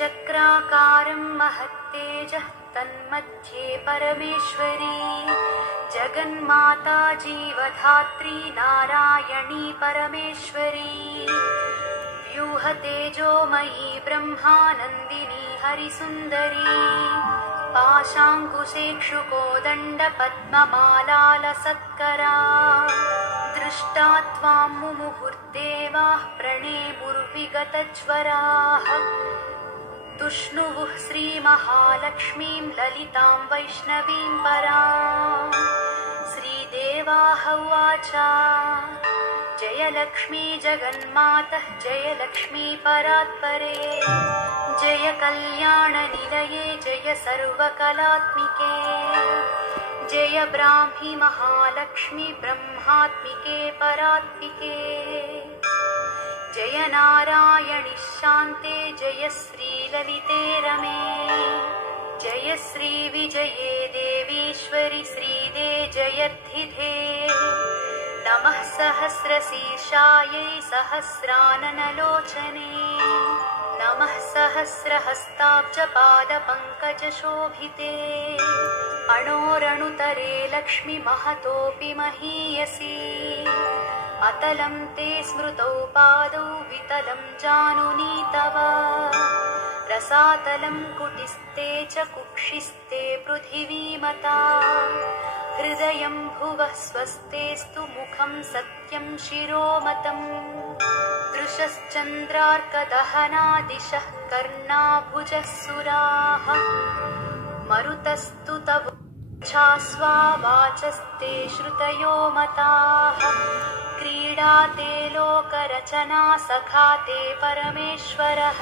चक्राकारं महत्तेजः तन्मध्ये परमेश्वरी जगन्माता जीवधात्री नारायणी परमेश्वरी व्यूहतेजोमयी ब्रह्मानन्दिनी हरिसुन्दरी पाशाङ्कुशेक्षुकोदण्ड पद्ममालालसत्करा दृष्टा त्वां मुमुहुर्देवाः प्रणेमुर्विगतज्वराः तुष्णुवुः श्रीमहालक्ष्मीं ललितां वैष्णवीं परां श्रीदेवाः उवाच जय लक्ष्मी जगन्मातः जय लक्ष्मी परात्परे जय कल्याणनिलये जय सर्वकलात्मिके जय ब्राह्मी महालक्ष्मी ब्रह्मात्मिके परात्मिके जय नारायणि शान्ते जय श्रीललिते रमे जय श्रीविजये देवीश्वरि श्रीदे जयर्थिधे नमः सहस्रशीर्षायै सहस्राननलोचने नमः सहस्रहस्ताब्जपादपङ्कजशोभिते अणोरणुतरे लक्ष्मी महतोऽपि महीयसी अतलं ते स्मृतौ पादौ वितलं जानुनी तव रसातलं कुटिस्ते च कुक्षिस्ते पृथिवीमता हृदयं भुवः स्वस्तेस्तु मुखं सत्यं शिरोमतम् दृशश्चन्द्रार्कदहना दिशः कर्णाभुजः सुराः मरुतस्तु तवोच्छास्वा वाचस्ते श्रुतयो मताः क्रीडाते लोकरचना सखाते परमेश्वरः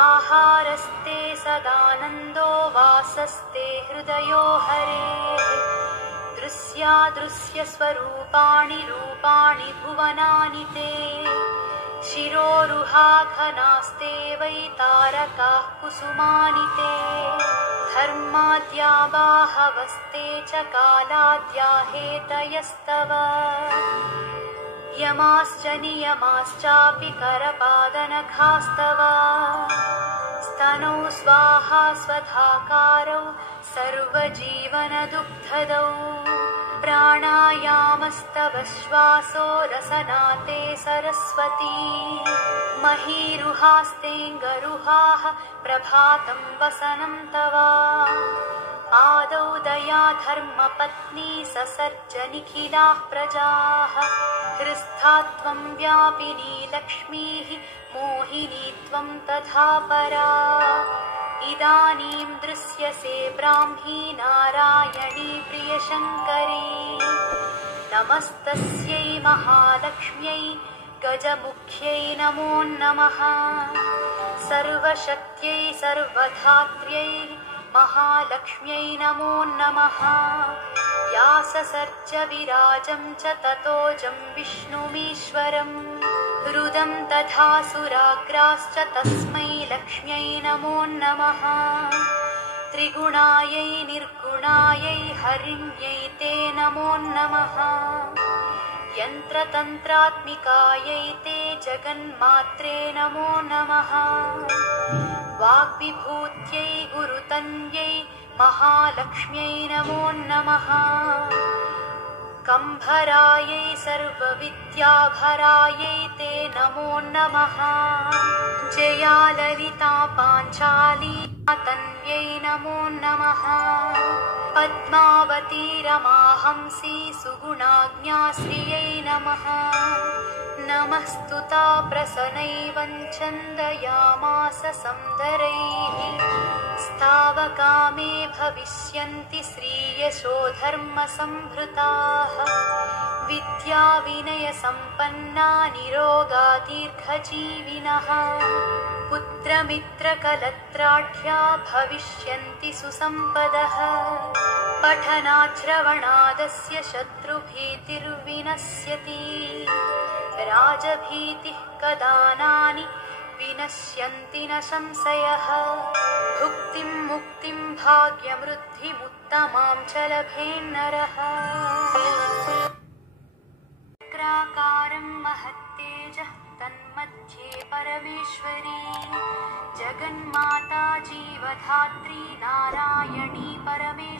आहारस्ते सदानन्दो वासस्ते हृदयो हरेः दृश्यादृश्यस्वरूपाणि रूपाणि भुवनानि ते शिरोरुहाघनास्ते वै तारकाः कुसुमानि ते धर्माद्या बाहवस्ते च कालाद्या हेतयस्तव यमाश्च नियमाश्चापि करपादनखास्तव स्तनौ स्वाहा स्वधाकारौ सर्वजीवनदुग्धदौ प्राणायामस्तव श्वासो रसनाते सरस्वती महीरुहास्तेऽङ्गरुहाः प्रभातं वसनं तव आदौ दया धर्मपत्नी ससर्ज निखिलाः प्रजाः हृस्था त्वं व्यापिनी लक्ष्मीः मोहिनी त्वं तथा परा इदानीं दृश्यसे ब्राह्मी नारायणी प्रियशङ्करी नमस्तस्यै महालक्ष्म्यै गजमुख्यै नमो नमः सर्वशक्त्यै सर्वधात्र्यै महालक्ष्म्यै नमो नमः या ससर्ज विराजं च ततोजं विष्णुमीश्वरम् रुदं तथा सुराग्राश्च तस्मै लक्ष्म्यै नमो नमः त्रिगुणायै निर्गुणायै हरिण्यै ते नमो नमः यन्त्रतन्त्रात्मिकायै ते जगन्मात्रे नमो नमः वाग्विभूत्यै गुरुतन्यै महालक्ष्म्यै नमो नमः कंभरायै सर्वविद्याभरायै ते नमो नमः जया ललिता पाञ्चाली तन्यै नमो नमः पद्मावती रमाहंसी सुगुणाज्ञाश्रियै नमः नमस्तुता प्रसन्नैवं छन्दयामास संदरैः स्तावकामे भविष्यन्ति श्रीयशो धर्मसंभृताः विद्या विनय सम्पन्ना निरोगा दीर्घजीविनः पुत्रमित्रकलत्राढ्या भविष्यन्ति सुसम्पदः पठनाश्रवणादस्य शत्रुभीतिर्विनश्यति राजभीतिः कदानानि विनश्यन्ति न संशयः भुक्तिं मुक्तिं भाग्यमृद्धिमुत्तमां च लभेन्नरः चक्राकारं महत्तेजः तन्मध्ये परमेश्वरी जगन्माता जगन्माता जीवधात्री नारायणी परमेश्वरी